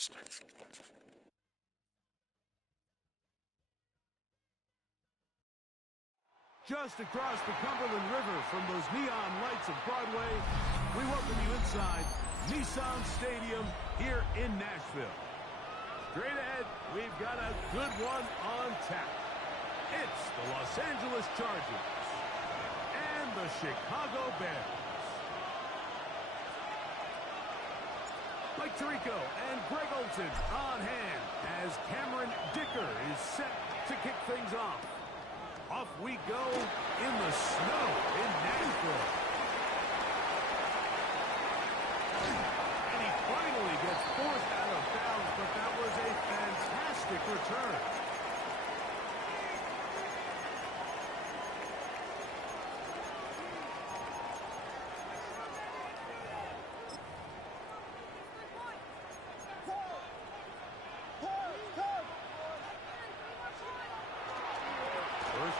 Just across the Cumberland River from those neon lights of Broadway, we welcome you inside Nissan Stadium here in Nashville. Straight ahead, we've got a good one on tap. It's the Los Angeles Chargers and the Chicago Bears. Mike Tirico and Greg Olson on hand as Cameron Dicker is set to kick things off. Off we go in the snow in Nashville. And he finally gets forced out of bounds, but that was a fantastic return.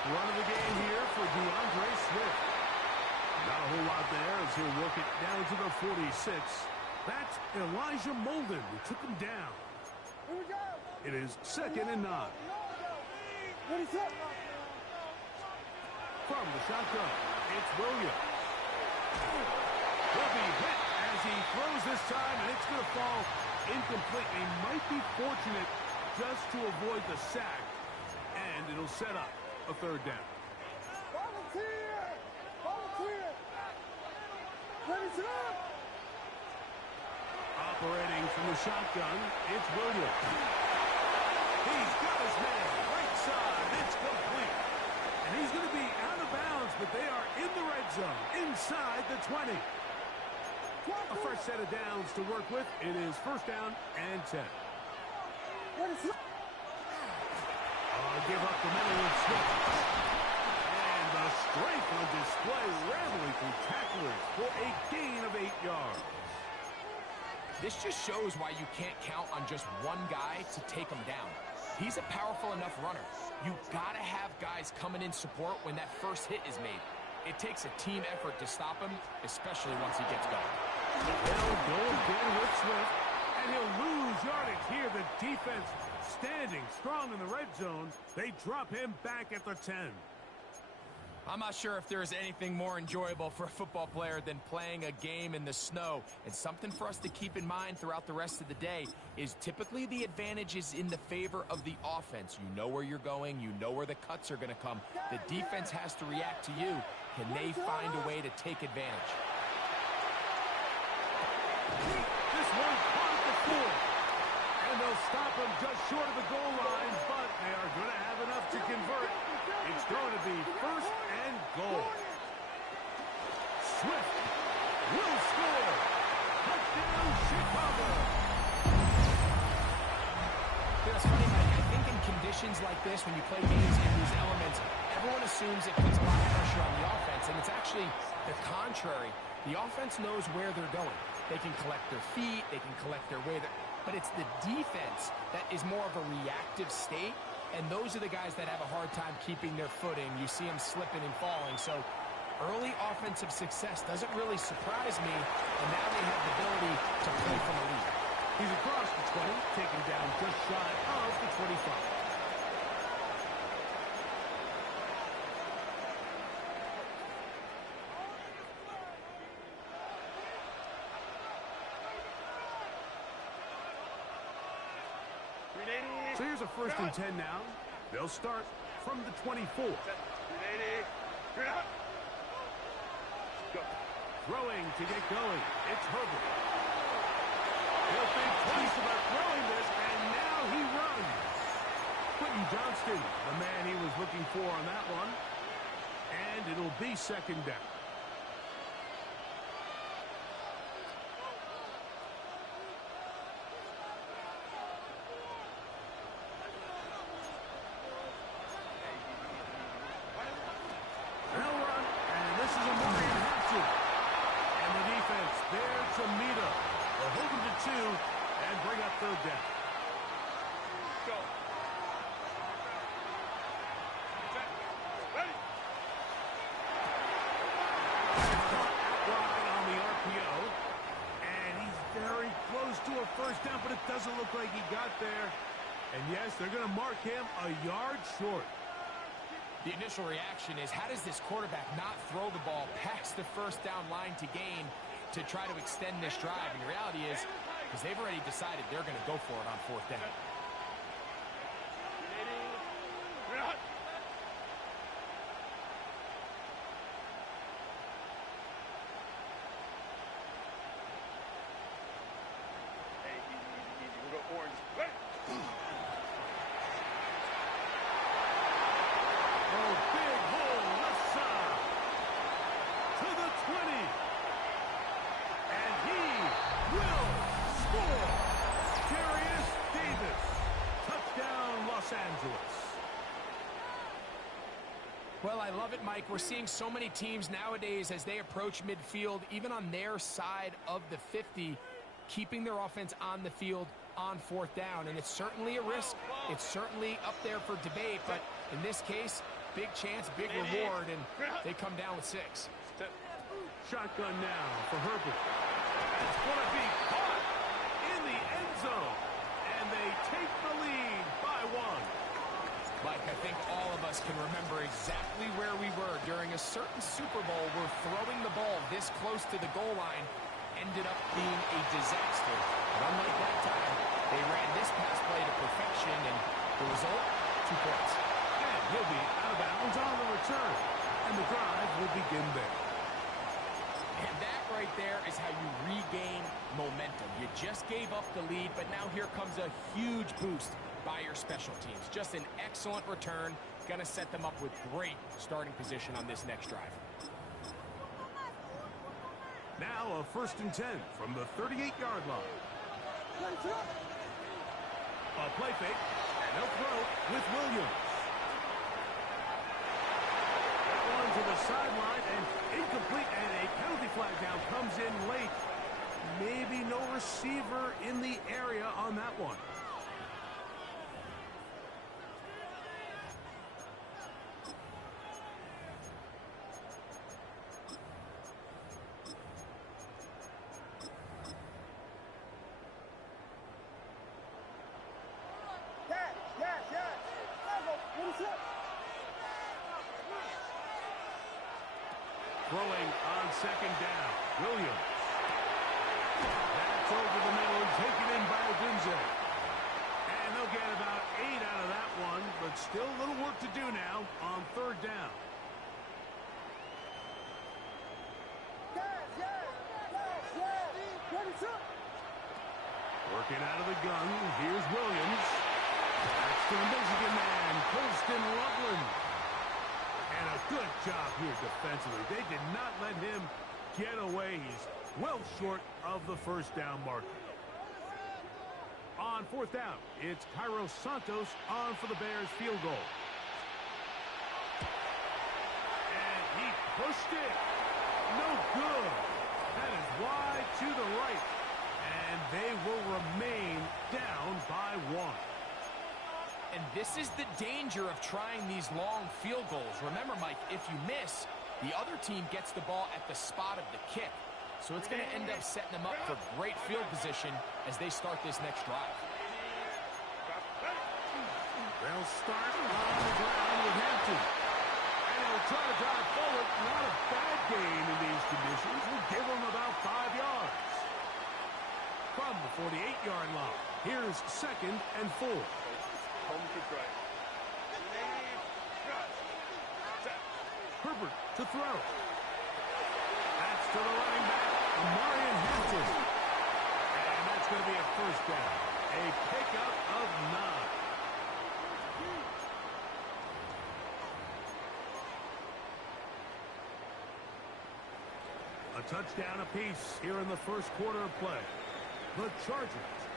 Run of the game here for DeAndre Swift. Not a whole lot there as he'll work it down to the 46. That's Elijah Molden who took him down. It is 2nd and 9. From the shotgun, it's Williams. He'll be hit as he throws this time, and it's going to fall incomplete. He might be fortunate just to avoid the sack, and it'll set up a 3rd down. Volunteer! Operating from the shotgun, it's Williams. He's got his man right side. It's complete. And he's going to be out of bounds, but they are in the red zone, inside the 20. A fresh set of downs to work with. It is 1st down and 10. Give up the middle with Swift. And the strength on display, rambling through tacklers for a gain of 8 yards. This just shows why you can't count on just one guy to take him down. He's a powerful enough runner. You've got to have guys coming in support when that first hit is made. It takes a team effort to stop him, especially once he gets going. They'll go again with Swift, and he'll lose yardage here. The defense standing strong in the red zone. They drop him back at the 10. I'm not sure if there is anything more enjoyable for a football player than playing a game in the snow. And something for us to keep in mind throughout the rest of the day is typically the advantage is in the favor of the offense. You know where you're going. You know where the cuts are going to come. The defense has to react to you. Can they find a way to take advantage? This one caught at the 4. And they'll stop him just short of the goal line, but they are going to have enough to convert. It's going to be 1st and goal. Swift will score. Touchdown, Chicago. It's funny, Mike. I think in conditions like this, when you play games in these elements, everyone assumes it puts a lot of pressure on the offense, and it's actually the contrary. The offense knows where they're going. They can collect their feet. They can collect their way. But it's the defense that is more of a reactive state, and those are the guys that have a hard time keeping their footing. You see them slipping and falling. So early offensive success doesn't really surprise me, and now they have the ability to play from a lead. He's across the 20, taken down just shy of the 25. So here's a 1st and 10 now. They'll start from the 24. Throwing to get going. It's Herbert. He'll think twice about throwing this, and now he runs. Quentin Johnston, the man he was looking for on that one. And it'll be 2nd down. And bring up 3rd down. Go. look like he got there. And yes, they're going to mark him a yard short. The initial reaction is, how does this quarterback not throw the ball past the first down line to gain to try to extend this drive? And the reality is they've already decided they're going to go for it on fourth down. Well, I love it, Mike. We're seeing so many teams nowadays as they approach midfield, even on their side of the 50, keeping their offense on the field on fourth down. And it's certainly a risk. It's certainly up there for debate. But in this case, big chance, big reward, and they come down with 6. Shotgun now for Herbert. It's going to be caught in the end zone. And they take the lead by 1. Mike, I think all of us can remember exactly where we were during a certain Super Bowl where throwing the ball this close to the goal line ended up being a disaster. But unlike that time, they ran this pass play to perfection, and the result, 2 points. And he'll be out of bounds on the return, and the drive will begin there. And that right there is how you regain momentum. You just gave up the lead, but now here comes a huge boost by your special teams. Just an excellent return. Going to set them up with great starting position on this next drive. Now a 1st and 10 from the 38-yard line. A play fake, and they'll throw with Williams. That one to the sideline, and incomplete, and a penalty flag down comes in late. Maybe no receiver in the area on that one. Throwing on 2nd down. Williams. That's over the middle and taken in by Odunze. And they'll get about 8 out of that one, but still a little work to do now on 3rd down. Working out of the gun. Here's Williams. That's the Michigan man, Colston Loveland. And a good job here defensively. They did not let him get away. He's well short of the 1st down marker. On 4th down, it's Cairo Santos on for the Bears field goal. And he pushed it. No good. That is wide to the right. And they will remain down by 1. And this is the danger of trying these long field goals. Remember, Mike, if you miss, the other team gets the ball at the spot of the kick. So it's going to end up setting them up for great field position as they start this next drive. They'll start on the ground with Hampton. And he'll try to drive forward. Not a bad gain in these conditions. We'll give them about 5 yards. From the 48-yard line, here's 2nd and 4. Herbert to throw. That's to the running back, Marion Hampton. And that's going to be a 1st down. A pickup of 9. A touchdown apiece here in the 1st quarter of play. The Chargers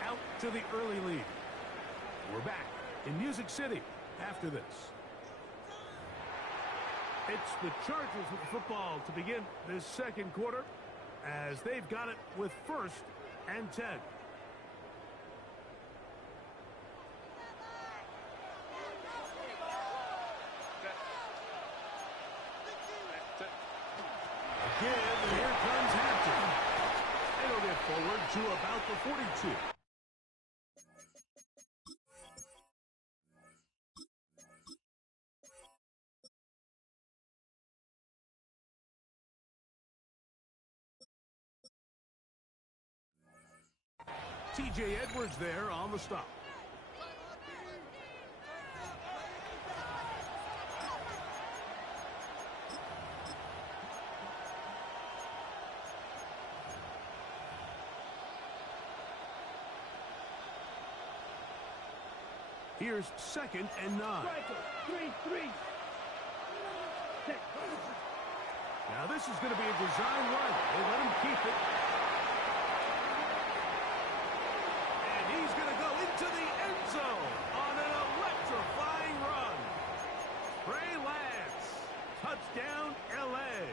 out to the early lead. We're back in Music City after this. It's the Chargers with the football to begin this 2nd quarter as they've got it with 1st and 10. Again, and here comes Hampton. It'll get forward to about the 42. T.J. Edwards there on the stop. Here's 2nd and 9. Now this is going to be a design run. They let him keep it. And he's going to go into the end zone on an electrifying run. Trey Lance. Touchdown, L.A.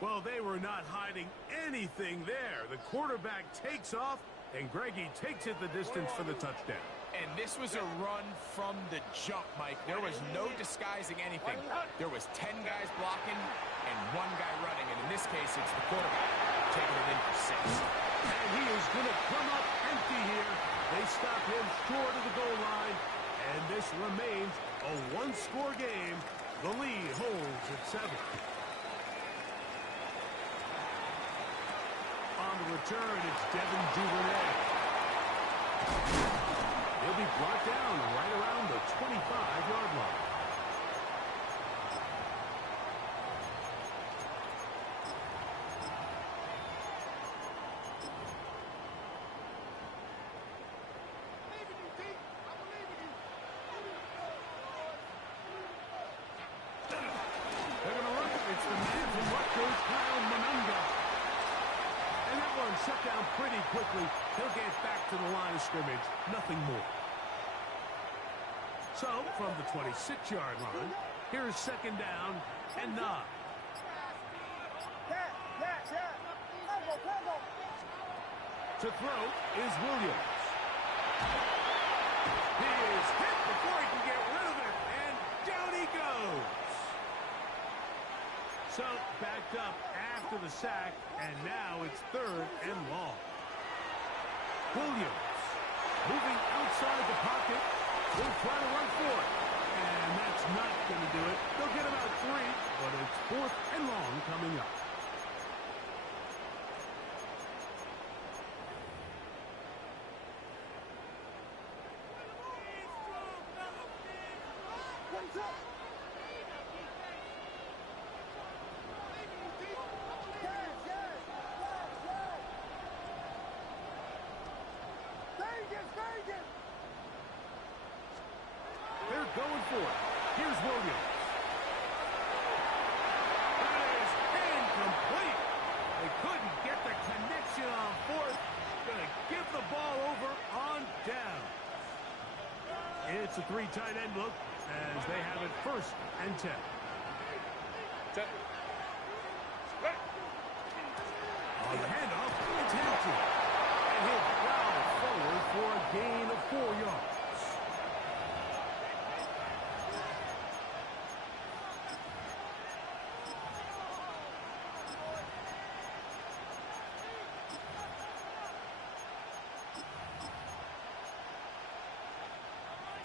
Well, they were not hiding anything there. The quarterback takes off, and Greggy takes it the distance for the touchdown. And this was a run from the jump, Mike. There was no disguising anything. There was 10 guys blocking and 1 guy running. And in this case, it's the quarterback taking it in for 6. And he is going to come up empty here. They stop him short of the goal line. And this remains a one-score game. The lead holds at 7. On the return, it's Devin Duvernay. He'll be brought down right around the 25-yard line. They're going to run it. It's the man from Rutgers, Kyle Monunga. And that one shut down pretty quickly. He'll get back to the line of scrimmage. Nothing more. So, from the 26-yard line, here's 2nd down and 9. To throw is Williams. He is hit before he can get rid of it, and down he goes. So, backed up after the sack, and now it's 3rd and long. Williams moving outside the pocket. Will try to run for it. And that's not going to do it. They'll get about 3, but it's 4th and long coming up. They're going for it. Here's Williams. That is incomplete. They couldn't get the connection on 4th. Going to give the ball over on down. It's a 3 tight end look as they have it 1st and 10. On the handoff, it's Hampton. And he'll plow forward for a gain of 4 yards.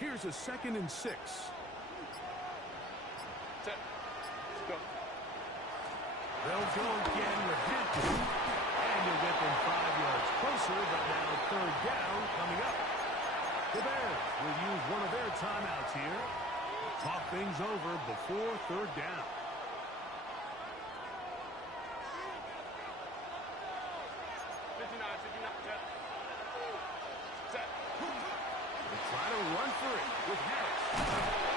Here's a 2nd and 6. They'll go again with Hampton. And you'll get them 5 yards closer, but now 3rd down coming up. The Bears will use one of their timeouts here. Talk things over before 3rd down. Try to run for it with Harris.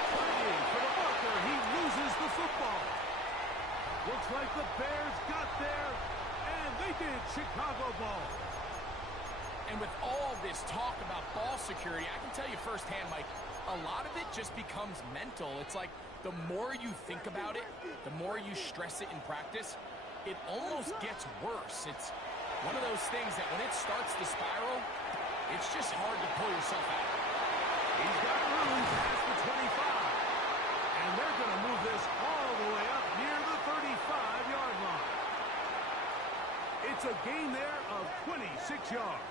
Fighting for the marker. He loses the football. Looks like the Bears got there, and they did. Chicago ball. And with all this talk about ball security, I can tell you firsthand, Mike, a lot of it just becomes mental. It's like the more you think about it, the more you stress it in practice, it almost gets worse. It's one of those things that when it starts to spiral, it's just hard to pull yourself out. He's got room past the 25. And they're going to move this all the way up near the 35-yard line. It's a gain there of 26 yards.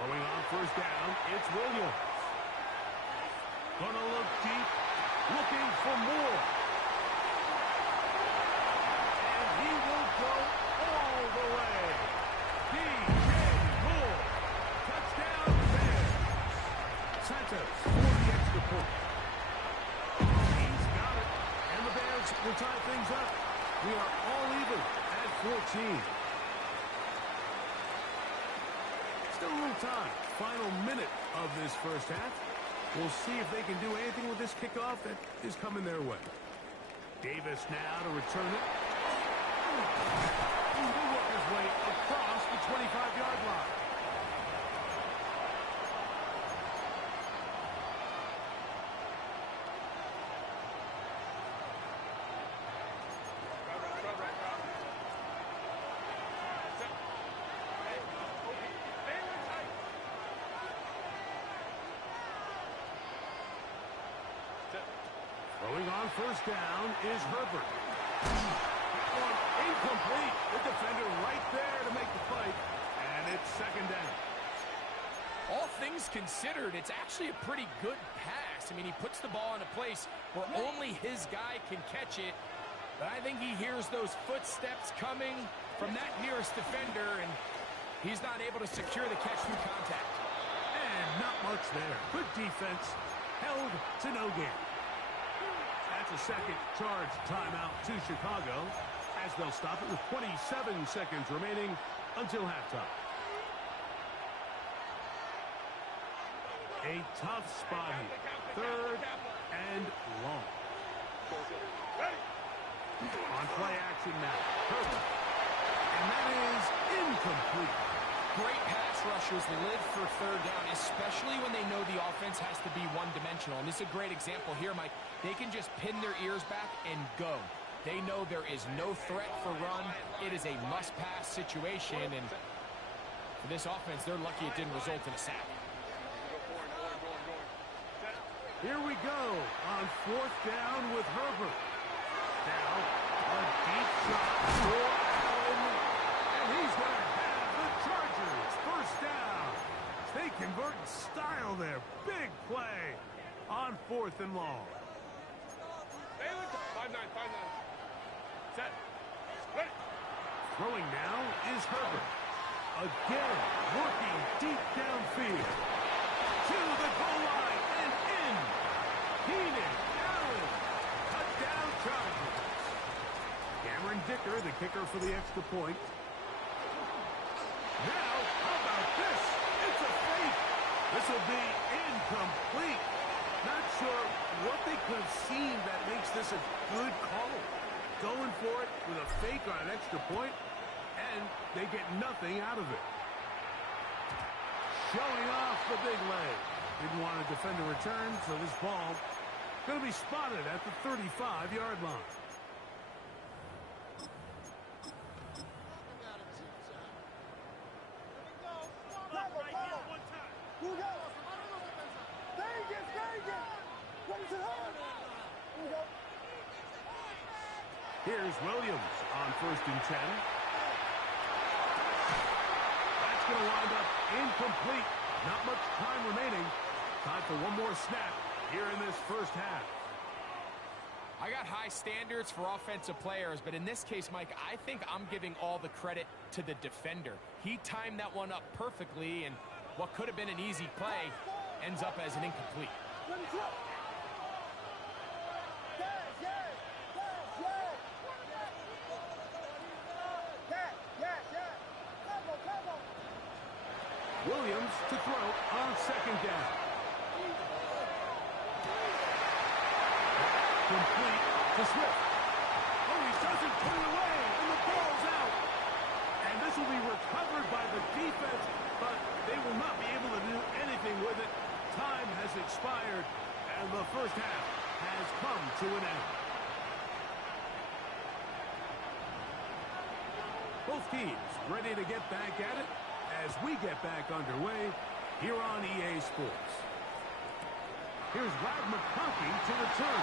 Throwing on 1st down, it's Williams. Gonna look deep, looking for more. And he will go things up. We are all even at 14. Still a little time. Final minute of this first half. We'll see if they can do anything with this kickoff that is coming their way. Davis now to return it. He'll work his way across the 25-yard line. Throwing on first down is Herbert. One incomplete. The defender right there to make the play. And it's second down. All things considered, it's actually a pretty good pass. I mean, he puts the ball in a place where only his guy can catch it. But I think he hears those footsteps coming from that nearest defender, and he's not able to secure the catch through contact. And not much there. Good defense. Held to no gain. That's a second charge timeout to Chicago, as they'll stop it with 27 seconds remaining until halftime. A tough spot here. Third and long. On play action now. Herbert. And that is incomplete. Great pass rushers live for third down, especially when they know the offense has to be one-dimensional. And this is a great example here, Mike. They can just pin their ears back and go. They know there is no threat for run. It is a must-pass situation, and for this offense, they're lucky it didn't result in a sack. Here we go on fourth down with Herbert. Now, a deep shot for Allen, and he's going to have the Chargers first down. They convert in style there. Big play on fourth and long. 5-9. Set. Ready. Throwing now is Herbert. Again, working deep downfield. To the goal line and in. Keenan Allen. Touchdown Chargers. Cameron Dicker, the kicker for the extra point. Now, how about this? It's a fake. This will be incomplete. Not sure what they could have seen that makes this a good call. Going for it with a fake on an extra point, and they get nothing out of it. Showing off the big leg. Didn't want to defend a return, so this ball going to be spotted at the 35-yard line. Here's Williams on first and 10. That's going to wind up incomplete. Not much time remaining. Time for one more snap here in this first half. I got high standards for offensive players, but in this case, Mike, I think I'm giving all the credit to the defender. He timed that one up perfectly, and what could have been an easy play ends up as an incomplete. Williams to throw on second down. Complete to Swift. Oh, he doesn't put it away, and the ball's out. And this will be recovered by the defense, but they will not be able to do anything with it. Time has expired, and the first half has come to an end. Both teams ready to get back at it as we get back underway here on EA Sports. Here's Rob McConkey to return.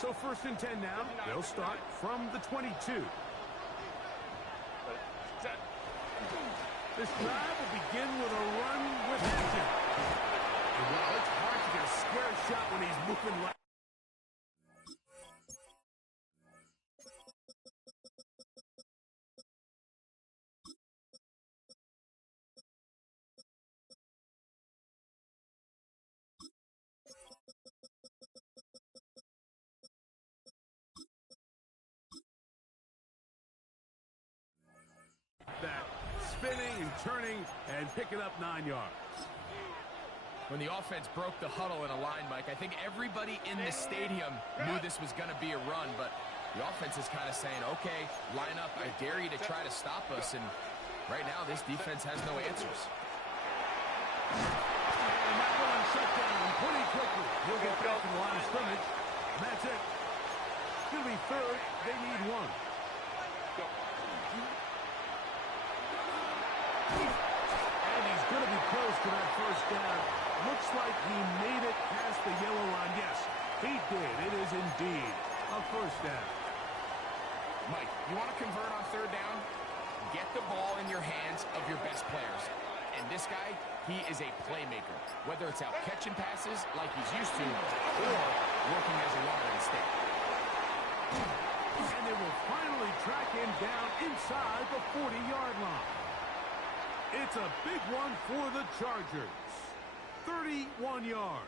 So first and 10 now. They'll start from the 22. This drive will begin with a run with Hampton. And well, it's hard to get a square shot when he's moving like. spinning and turning and picking up 9 yards. When the offense broke the huddle in a line, Mike, I think everybody in the stadium knew this was going to be a run, but the offense is kind of saying, okay, line up, I dare you to try to stop us, and right now this defense has no answers. And that one shut down pretty quickly. He'll get back to the line of scrimmage, and that's it. It's going to be third. They need one. And he's going to be close to that first down. Looks like he made it past the yellow line. Yes, he did. It is indeed a first down. Mike, you want to convert on third down? Get the ball in your hands of your best players. And this guy, he is a playmaker. Whether it's out catching passes like he's used to or working as a runner instead. And they will finally track him down inside the 40-yard line. It's a big one for the Chargers. 31 yards.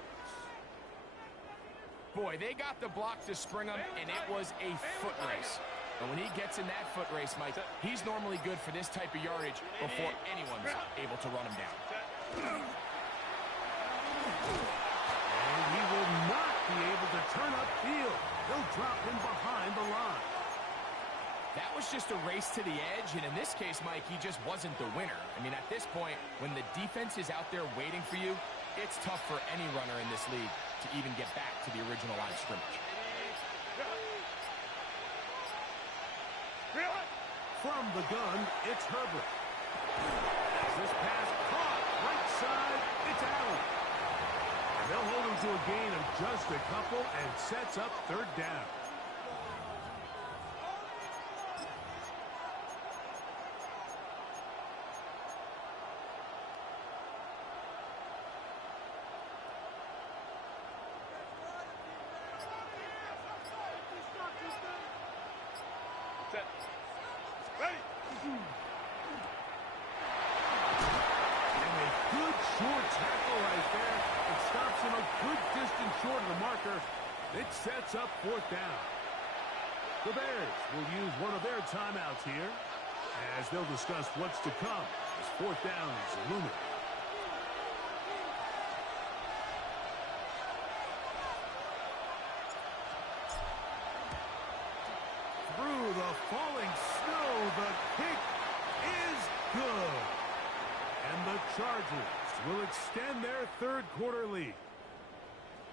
Boy, they got the block to spring him, and it was a foot race. And when he gets in that foot race, Mike, he's normally good for this type of yardage before anyone's able to run him down. And he will not be able to turn upfield. They'll drop him behind the line. That was just a race to the edge, and in this case, Mike, he just wasn't the winner. I mean, at this point, when the defense is out there waiting for you, it's tough for any runner in this league to even get back to the original line of scrimmage. From the gun, it's Herbert. This pass caught right side, it's Allen. And they'll hold him to a gain of just a couple and sets up third down. It sets up fourth down. The Bears will use one of their timeouts here as they'll discuss what's to come as fourth down is looming. Through the falling snow, the kick is good. And the Chargers will extend their third quarter lead.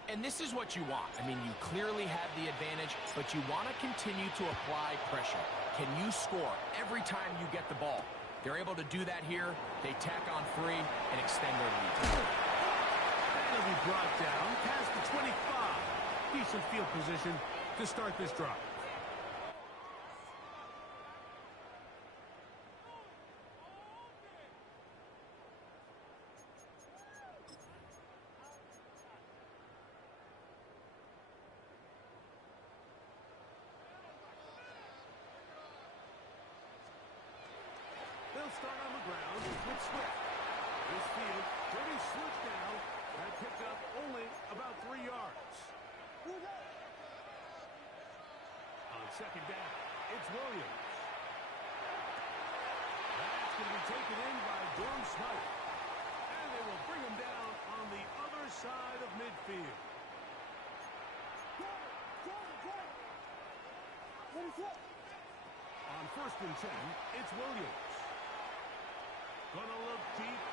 And this is what you want. I mean, you clearly have the advantage, but you want to continue to apply pressure. Can you score every time you get the ball? They're able to do that here. They tack on free and extend their lead. That'll be brought down past the 25. Decent field position to start this drive. They'll start on the ground with Swift. This field pretty slick now. That picked up only about 3 yards. On second down, it's Williams. That's going to be taken in by Dorm Smythe. And they will bring him down on the other side of midfield. On first and 10, it's Williams. Gonna look deep,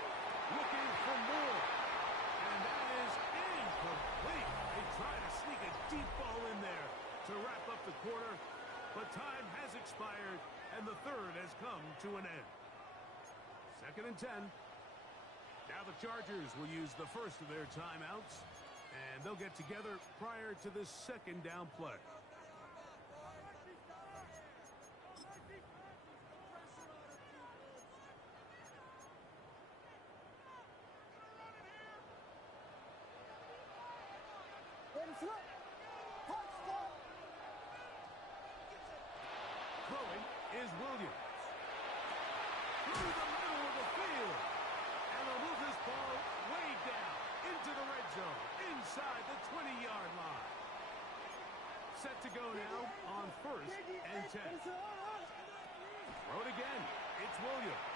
looking for more. And that is incomplete. They try to sneak a deep ball in there to wrap up the quarter, but time has expired, and the third has come to an end. Second and 10. Now the Chargers will use the first of their timeouts, and they'll get together prior to this second down play. Throwing is Williams. Through the middle of the field. And they'll move this ball way down into the red zone, inside the 20-yard line. Set to go now on first and 10. Throw it again. It's Williams.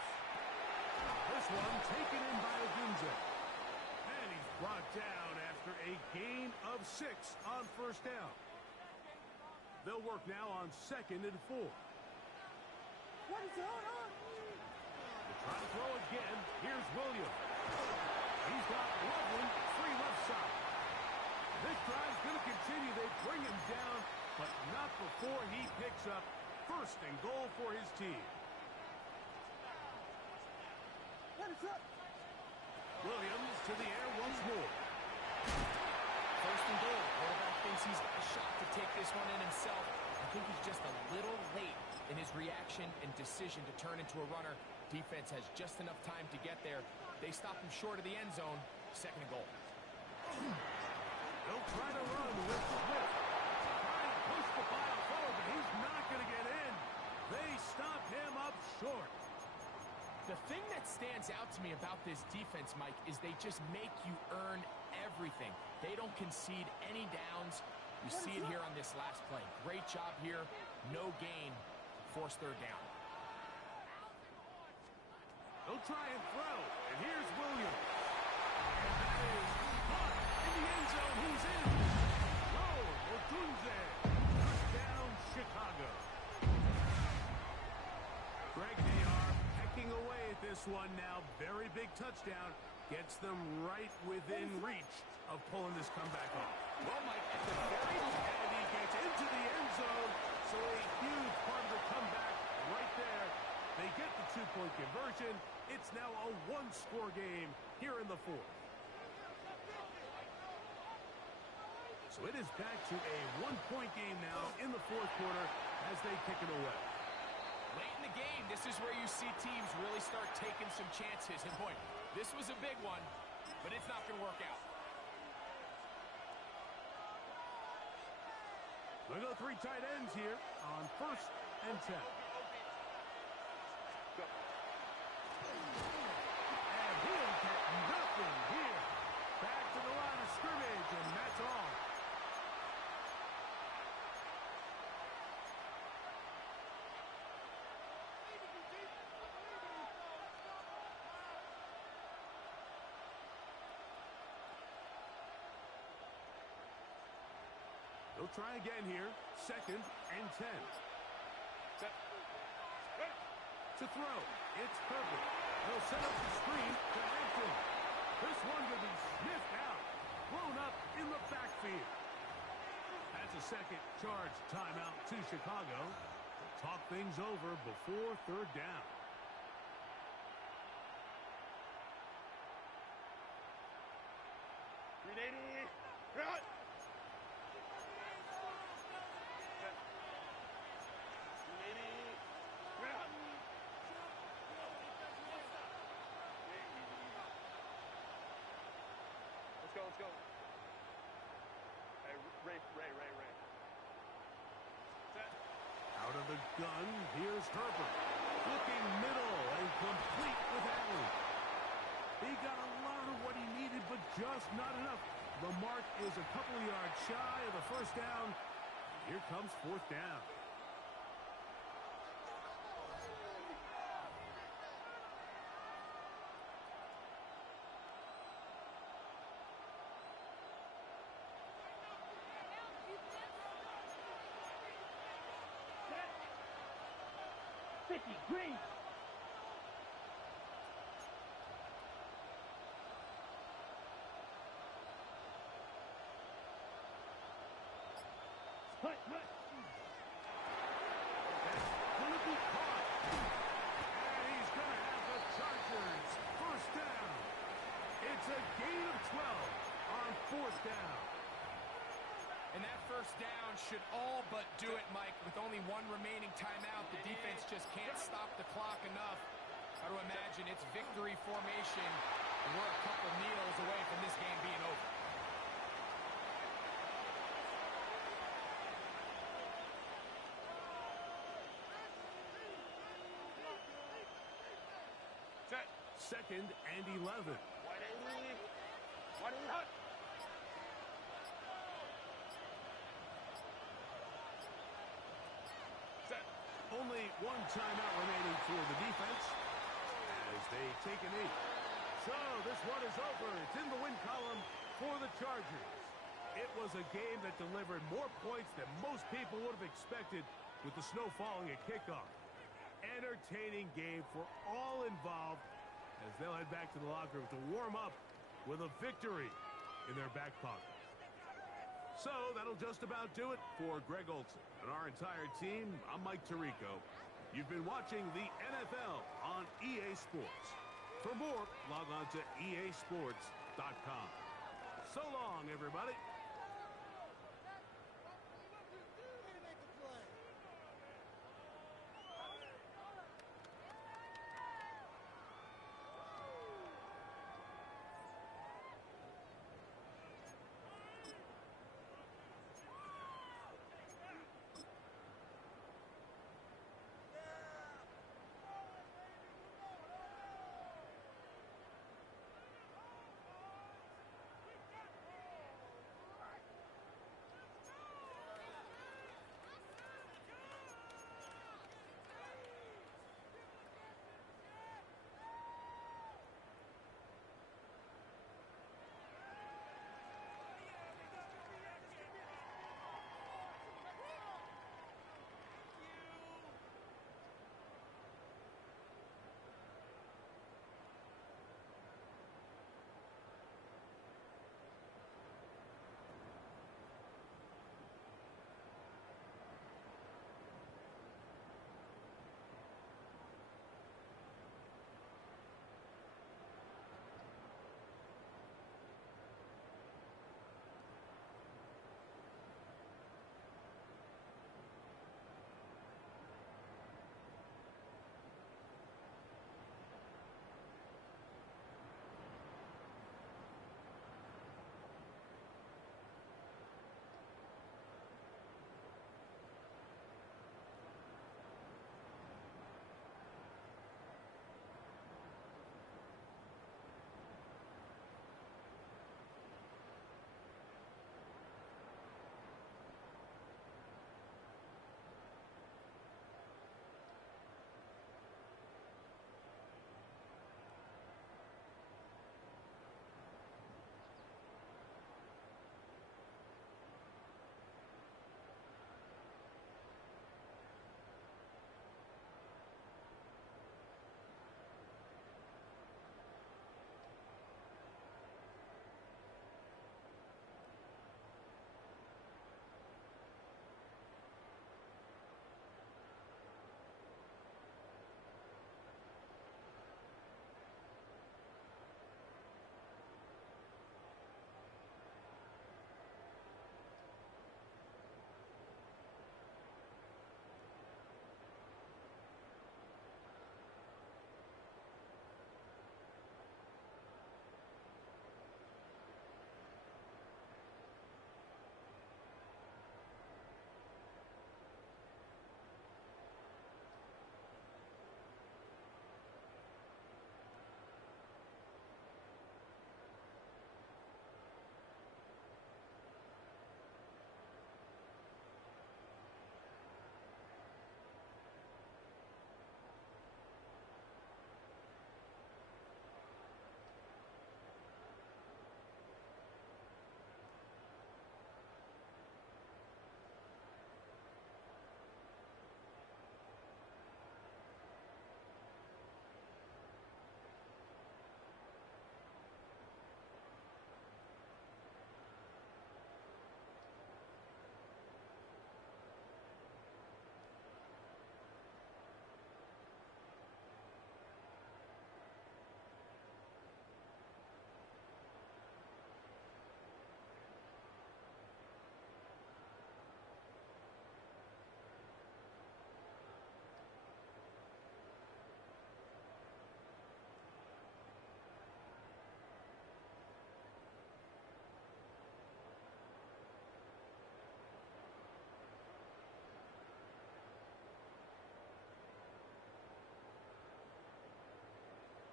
This one taken in by Odunze. And he's brought down after a gain of 6 on first down. They'll work now on 2nd and 4. What is going on? They try to throw again. Here's Williams. He's got Loveland free left side. This drive's going to continue. They bring him down, but not before he picks up 1st and goal for his team. Williams to the air once more. 1st and goal. Quarterback thinks he's got a shot to take this one in himself. I think he's just a little late in his reaction and decision to turn into a runner. Defense has just enough time to get there. They stop him short of the end zone. 2nd and goal. They'll try to run with Smith. Trying to push the pile forward, but he's not going to get in. They stop him up short. The thing that stands out to me about this defense, Mike, is they just make you earn everything. They don't concede any downs. You see it here on this last play. Great job here. No gain. Forced 3rd down. They'll try and throw. And here's Williams. And that is caught in the end zone. He's in. Oh, Odunze. Touchdown, Chicago. Greg, they are pecking away at this one now. Very big touchdown. Gets them right within reach of pulling this comeback off. Well, Mike, at the very And he gets into the end zone. So a huge part of the comeback right there. They get the 2-point conversion. It's now a 1-score game here in the 4th. So it is back to a 1-point game now in the 4th quarter as they kick it away. late in the game, this is where you see teams really start taking some chances. And boy, this was a big one, but it's not going to work out. We go 3 tight ends here on 1st and 10. And he'll get nothing here. Back to the line of scrimmage, and that's all. They'll try again here. 2nd and 10. Set. To throw, it's Herbert. They'll set up the screen to Hampton. This one will be sniffed out. Blown up in the backfield. That's a second charge timeout to Chicago. To talk things over before 3rd down. Run! Let's go. Hey, Ray. Set. Out of the gun, here's Herbert. Looking middle and complete with Allen. He got a lot of what he needed, but just not enough. The mark is a couple of yards shy of the 1st down. Here comes 4th down. Green. Hut. That's going to be caught. And he's going to have the Chargers 1st down. It's a gain of 12 on 4th down. And that 1st down should all but do it, Mike. With only 1 remaining timeout, the defense just can't stop the clock enough. Got to imagine it's victory formation, and we're a couple kneels away from this game being over. Set. 2nd and 11. Wide hut. Only 1 timeout remaining for the defense. as they take a knee. So this one is over. It's in the win column for the Chargers. It was a game that delivered more points than most people would have expected with the snow falling at kickoff. Entertaining game for all involved as they'll head back to the locker room to warm up with a victory in their back pocket. So that'll just about do it for Greg Olson and our entire team. I'm Mike Tirico. You've been watching the NFL on EA Sports. For more, log on to easports.com. So long, everybody.